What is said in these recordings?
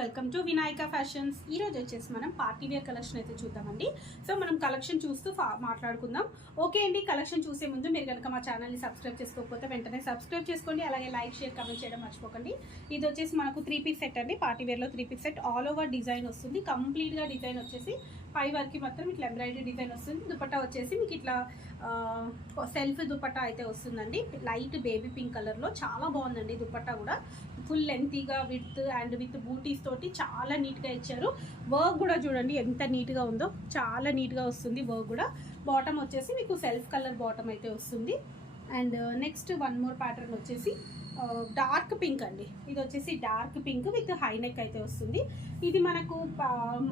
Welcome to Vinayaka fashions. ఈ రోజు వచ్చేసి మనం పార్టీ వేర్ కలెక్షన్ అయితే చూద్దామండి. సో మనం కలెక్షన్ చూస్తూ మాట్లాడుకుందాం. ఓకే అండి, కలెక్షన్ చూసే ముందు మీరు కనుక మా ఛానల్ని సబ్స్క్రైబ్ చేసుకోకపోతే వెంటనే సబ్స్క్రైబ్ చేసుకోండి. అలాగే లైక్, షేర్, కమెంట్ చేయడం మర్చిపోకండి. ఇది వచ్చేసి మనకు 3-పీస్ సెట్ అండి. పార్టీ వేర్లో 3-పీస్ సెట్ ఆల్ ఓవర్ డిజైన్ వస్తుంది. కంప్లీట్గా డిజైన్ వచ్చేసి పై వరకు మాత్రం ఇట్లా ఎంబ్రాయిడరీ డిజైన్ వస్తుంది. దుపట్టా వచ్చేసి మీకు ఇట్లా సెల్ఫ్ దుపట్టా అయితే వస్తుందండి. లైట్ బేబీ పింక్ కలర్లో చాలా బాగుందండి. దుపట్టా కూడా ఫుల్ లెంతీగా విత్ బూటీస్ తోటి చాలా నీట్గా ఇచ్చారు. వర్క్ కూడా చూడండి ఎంత నీట్గా ఉందో, చాలా నీట్గా వస్తుంది వర్క్ కూడా. బాటమ్ వచ్చేసి మీకు సెల్ఫ్ కలర్ బాటమ్ అయితే వస్తుంది. And next one more pattern వచ్చేసి డార్క్ పింక్ అండి. ఇది వచ్చేసి dark pink with high neck అయితే వస్తుంది. ఇది మనకు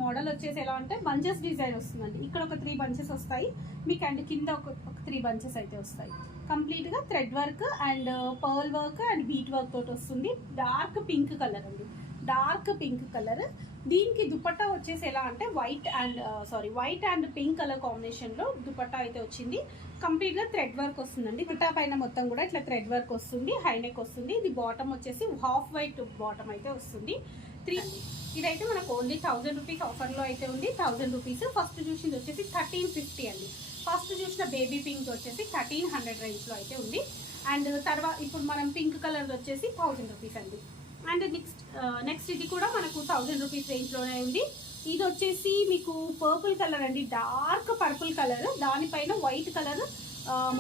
మోడల్ వచ్చేసి ఎలా అంటే బంచెస్ డిజైన్ వస్తుందండి. ఇక్కడ ఒక 3 బంచెస్ వస్తాయి మీకు, అండ్ కింద ఒక 3 బంచెస్ అయితే వస్తాయి. కంప్లీట్గా thread work and pearl work and bead work తోటి వస్తుంది. డార్క్ పింక్ కలర్ అండి, డార్క్ పింక్ కలర్. దీనికి దుపట్టా వచ్చేసి ఎలా అంటే వైట్ అండ్ పింక్ కలర్ కాంబినేషన్లో దుపట్టా అయితే వచ్చింది. కంప్లీట్గా థ్రెడ్ వర్క్ వస్తుందండి. దుపట్టా పైన మొత్తం కూడా ఇట్లా థ్రెడ్ వర్క్ వస్తుంది, హై నెక్ వస్తుంది. ఇది బాటమ్ వచ్చేసి హాఫ్ వైట్ బాటమ్ అయితే వస్తుంది. ఇదైతే మనకు ఓన్లీ 1000 రూపీస్ ఆఫర్లో అయితే ఉంది. 1000 రూపీస్. ఫస్ట్ చూసింది వచ్చేసి 1350 అండి. ఫస్ట్ చూసిన బేబీ పింక్ వచ్చేసి 1300 రేంజ్లో అయితే ఉంది. అండ్ తర్వాత ఇప్పుడు మనం పింక్ కలర్ వచ్చేసి 1000 రూపీస్ అండి. అండ్ నెక్స్ట్ ఇది కూడా మనకు 1000 రూపీస్ రేంజ్లోనే ఉంది. ఇది వచ్చేసి మీకు పర్పుల్ కలర్ అండి, డార్క్ పర్పుల్ కలర్. దానిపైన వైట్ కలర్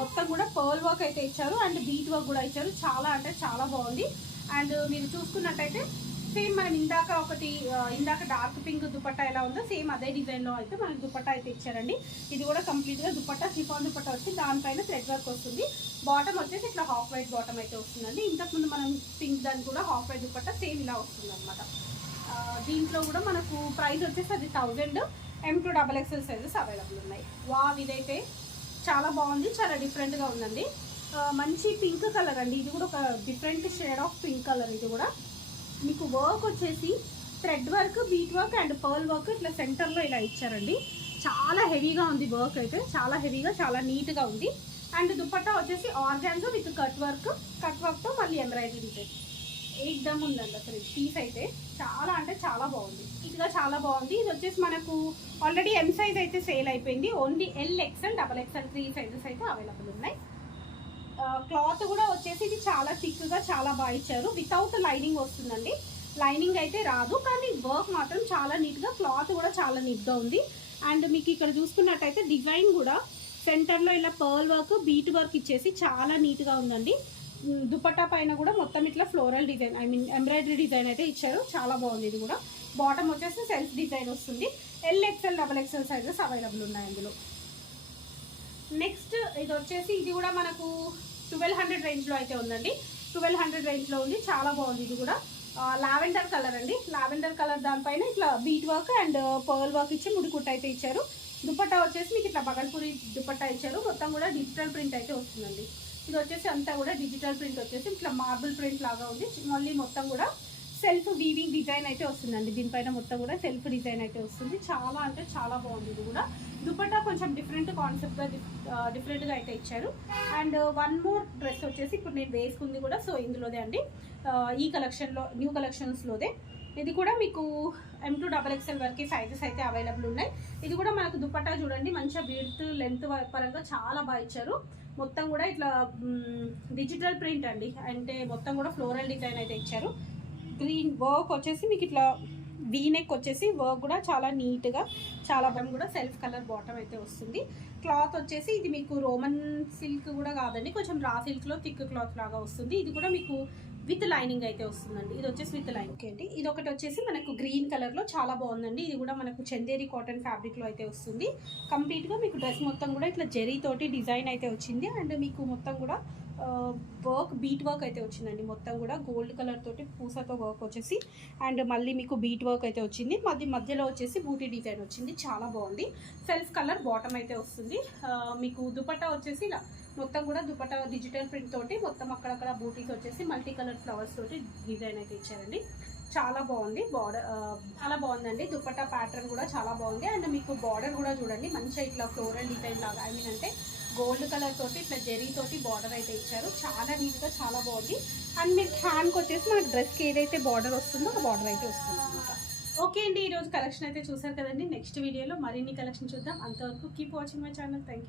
మొత్తం కూడా పర్ల్ వర్క్ అయితే ఇచ్చారు అండ్ బీట్ వర్క్ కూడా ఇచ్చారు. చాలా అంటే చాలా బాగుంది. అండ్ మీరు చూసుకున్నట్టయితే సేమ్ మనం ఇందాక డార్క్ పింక్ దుపట్టా ఎలా ఉందో సేమ్ అదే డిజైన్లో అయితే మనకి దుపట్టా అయితే ఇచ్చారండి. ఇది కూడా కంప్లీట్గా దుపట్టా షిఫాన్ దుపట్టా వచ్చి దానిపైన థ్రెడ్ వర్క్ వస్తుంది. బాటమ్ వచ్చేసి ఇట్లా హాఫ్ వైట్ బాటమ్ అయితే వస్తుందండి. ఇంతకుముందు మనం పింక్ దాన్ని కూడా హాఫ్ వైట్ దుపట్టా సేమ్ ఇలా వస్తుంది అనమాట. దీంట్లో కూడా మనకు ప్రైస్ వచ్చేసి అది 1000. M2 XXL సైజెస్ అవైలబుల్ ఉన్నాయి. ఇదైతే చాలా బాగుంది, చాలా డిఫరెంట్గా ఉందండి. మంచి పింక్ కలర్ అండి. ఇది కూడా ఒక different shade of pink colour. ఇది కూడా మీకు వర్క్ వచ్చేసి thread work, bead work and pearl work ఇట్లా సెంటర్లో ఇలా ఇచ్చారండి. చాలా హెవీగా ఉంది వర్క్ అయితే, చాలా హెవీగా, చాలా నీట్గా ఉంది. అండ్ దుపట్టా వచ్చేసి ఆర్గాన్జా విత్ కట్ వర్క్తో మళ్ళీ ఎంబ్రాయిడరీ డిజైన్ ఏకదమ్ ఉందండి. అసలు పీస్ అయితే చాలా అంటే చాలా బాగుంది, నీట్గా చాలా బాగుంది. ఇది వచ్చేసి మనకు ఆల్రెడీ M సైజ్ అయితే సేల్ అయిపోయింది. Only L, XL, XXL 3 sizes అయితే అవైలబుల్ ఉన్నాయి. క్లాత్ కూడా వచ్చేసి ఇది చాలా థిక్గా చాలా బాగా ఇచ్చారు. వితౌట్ లైనింగ్ వస్తుందండి. లైనింగ్ అయితే రాదు, కానీ వర్క్ మాత్రం చాలా నీట్గా, క్లాత్ కూడా చాలా నీట్గా ఉంది. అండ్ మీకు ఇక్కడ చూసుకున్నట్టయితే డిజైన్ కూడా సెంటర్లో ఇలా పర్ల్ వర్క్, బీట్ వర్క్ ఇచ్చేసి చాలా నీట్గా ఉందండి. దుపట్టా పైన కూడా మొత్తం ఇట్లా ఫ్లోరల్ డిజైన్, ఎంబ్రాయిడరీ డిజైన్ అయితే ఇచ్చారు. చాలా బాగుంది. ఇది కూడా బాటమ్ వచ్చేసి సెల్ఫ్ డిజైన్ వస్తుంది. L, XL, XXL sizes available ఉన్నాయి అందులో. నెక్స్ట్ ఇది వచ్చేసి ఇది కూడా మనకు 1200 రేంజ్లో అయితే ఉందండి. 1200 రేంజ్లో ఉంది. చాలా బాగుంది. ఇది కూడా లావెండర్ కలర్ అండి. లావెండర్ కలర్ దానిపైన ఇట్లా bead work and pearl work ఇచ్చి ముడికుట్ట అయితే ఇచ్చారు. దుపట్టా వచ్చేసి మీకు ఇట్లా బగల్పూరి దుపట్టా ఇచ్చారు. మొత్తం కూడా డిజిటల్ ప్రింట్ అయితే వస్తుందండి. ఇది వచ్చేసి అంతా కూడా డిజిటల్ ప్రింట్ వచ్చేసి ఇట్లా మార్బుల్ ప్రింట్ లాగా ఉంది. మళ్ళీ మొత్తం కూడా సెల్ఫ్ వీవింగ్ డిజైన్ అయితే వస్తుందండి. దీనిపైన మొత్తం కూడా సెల్ఫ్ డిజైన్ అయితే వస్తుంది. చాలా అంటే చాలా బాగుంది. ఇది కూడా దుపట్టా కొంచెం డిఫరెంట్ కాన్సెప్ట్గా డిఫరెంట్గా అయితే ఇచ్చారు. అండ్ వన్ మోర్ డ్రెస్ వచ్చేసి ఇప్పుడు నేను వేసుకుంది కూడా సో ఇందులోదే అండి. ఈ కలెక్షన్లో న్యూ కలెక్షన్స్లోదే. ఇది కూడా మీకు M2 XXL వరకు సైజెస్ అయితే అవైలబుల్ ఉన్నాయి. ఇది కూడా మనకు దుపట్టా చూడండి మంచిగా విడ్త్ లెంత్ పరంగా చాలా బాగా ఇచ్చారు. మొత్తం కూడా ఇట్లా డిజిటల్ ప్రింట్ అండి, అంటే మొత్తం కూడా ఫ్లోరల్ డిజైన్ అయితే ఇచ్చారు. గ్రీన్ వర్క్ వచ్చేసి మీకు ఇట్లా వీనెక్ వచ్చేసి వర్క్ కూడా చాలా నీట్గా, చాలా బాగా కూడా సెల్ఫ్ కలర్ బాటమ్ అయితే వస్తుంది. క్లాత్ వచ్చేసి ఇది మీకు రోమన్ సిల్క్ కూడా కాదండి, కొంచెం రా సిల్క్లో థిక్ క్లాత్ లాగా వస్తుంది. ఇది కూడా మీకు విత్ లైనింగ్ అయితే వస్తుందండి. ఇది వచ్చేసి విత్ లైనింగ్. ఓకే అండి, ఇది ఒకటి వచ్చేసి మనకు గ్రీన్ కలర్లో చాలా బాగుందండి. ఇది కూడా మనకు చందేరి కాటన్ ఫ్యాబ్రిక్లో అయితే వస్తుంది. కంప్లీట్గా మీకు డ్రెస్ మొత్తం కూడా ఇట్లా జెరీ తోటి డిజైన్ అయితే వచ్చింది. అండ్ మీకు మొత్తం కూడా వర్క్, బీట్ వర్క్ అయితే వచ్చిందండి. మొత్తం కూడా గోల్డ్ కలర్ తోటి పూసతో వర్క్ వచ్చేసి అండ్ మళ్ళీ మీకు బీట్ వర్క్ అయితే వచ్చింది. మధ్యలో వచ్చేసి బూటీ డిజైన్ వచ్చింది. చాలా బాగుంది. సెల్ఫ్ కలర్ బాటమ్ అయితే వస్తుంది. మీకు దుపట్టా వచ్చేసి ఇలా మొత్తం కూడా దుపట్టా డిజిటల్ ప్రింట్ తోటి మొత్తం అక్కడక్కడ బూటీస్ వచ్చేసి మల్టీ కలర్ ఫ్లవర్స్ తోటి డిజైన్ అయితే ఇచ్చారండి. చాలా బాగుంది. చాలా బాగుందండి. దుపట్టా ప్యాటర్న్ కూడా చాలా బాగుంది. అండ్ మీకు బార్డర్ కూడా చూడండి మంచిగా ఇట్లా ఫ్లోరల్ డిజైన్ లాగా, అంటే గోల్డ్ కలర్ తోటి ఇట్లా జెరీ తోటి బార్డర్ అయితే ఇచ్చారు. చాలా నీట్గా చాలా బాగుంది. అండ్ మీరు హ్యాండ్కి వచ్చేసి మనకి డ్రెస్కి ఏదైతే బార్డర్ వస్తుందో ఆ బార్డర్ అయితే వస్తుంది అనమాట. ఓకే అండి, ఈరోజు కలెక్షన్ అయితే చూసారు కదండి. నెక్స్ట్ వీడియోలో మరిన్ని కలెక్షన్ చూద్దాం. అంతవరకు keep watching my channel. Thank you.